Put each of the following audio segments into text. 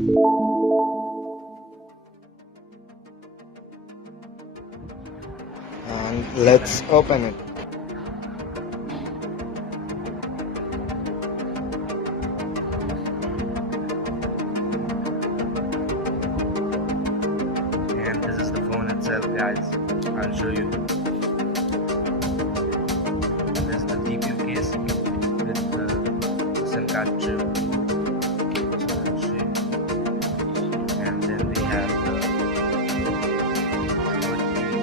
And let's open it. And this is the phone itself, guys. I'll show you. This is the DPU case with the SIM card chip. And then we have the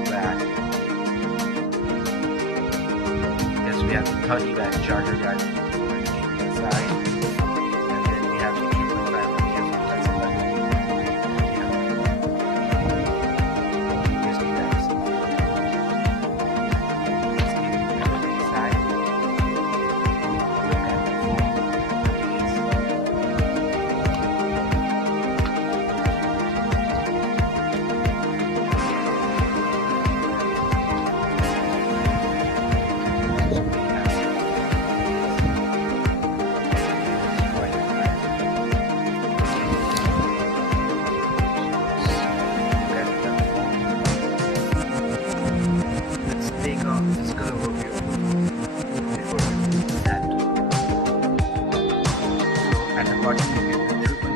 back. Yes, we have the 30-watt charger, guys. Inside. And then we have the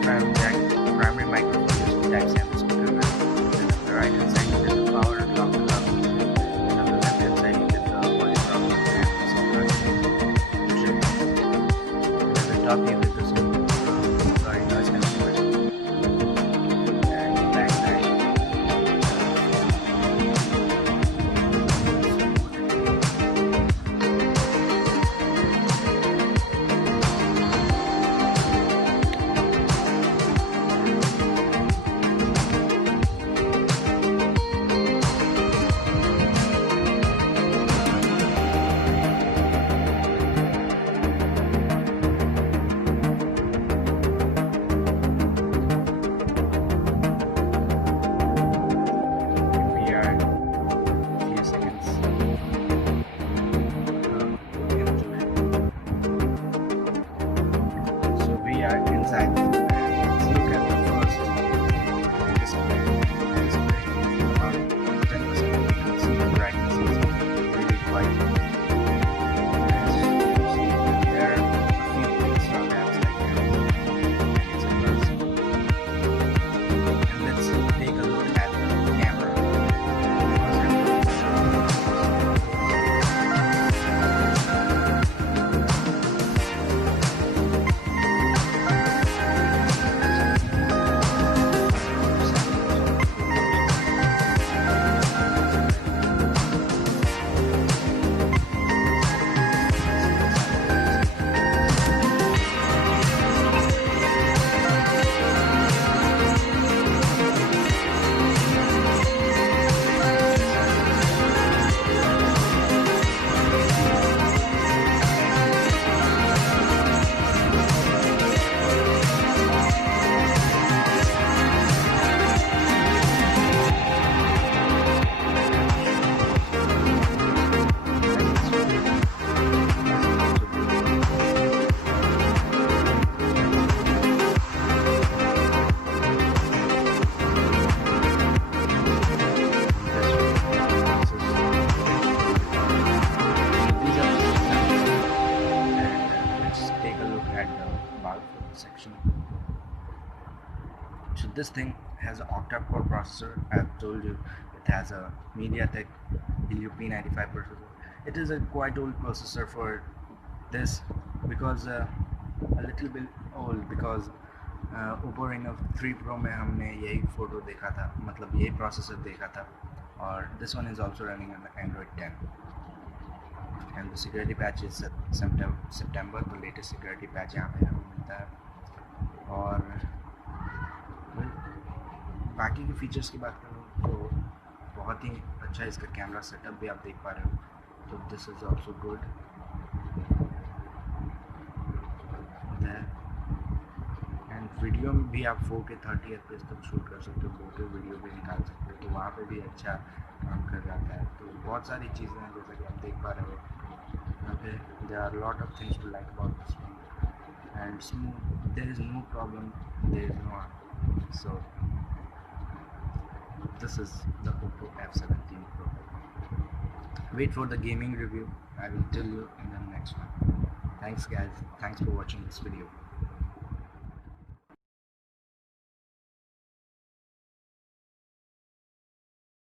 3.5 jack, primary microphone using Type-C and the speaker. Then on the right hand side you get the power and lock and lock. And on the left hand side you get the volume rocker and the sound control. And at the top you get the noise cancellation. And the back side. Inside, let's look at the first display. About 10%. You can see the brightness is really quite. As you see, there are a few install apps like it's a plus. And let's take a look at the camera. Section. So this thing has an octa-core processor. I've told you it has a MediaTek Helio P95 processor. It is a quite old processor for this because a little bit old because OPPO Reno3 Pro में हमने यही photo देखा था, मतलब यही processor देखा था, और this one is also running on Android 10 and the security patch is September. तो latest security patch यहाँ पे हमें मिलता है. और बाकी के फीचर्स की बात करूँ तो बहुत ही अच्छा इसका कैमरा सेटअप भी आप देख पा रहे हो, तो this is also good. And video में भी आप 4K 30 FPS तक शूट कर सकते हो, 4K वीडियो भी निकाल सकते हो, तो वहाँ पे भी अच्छा काम कर जाता है. तो बहुत सारी चीज़ें हैं जैसा कि आप देख पा रहे हो यहाँ पे. There are lot of things to like about this phone and smooth. There is no problem, there is no So this is the OPPO F17 Pro. Wait for the gaming review. I will tell you in the next one. Thanks guys, thanks for watching this video.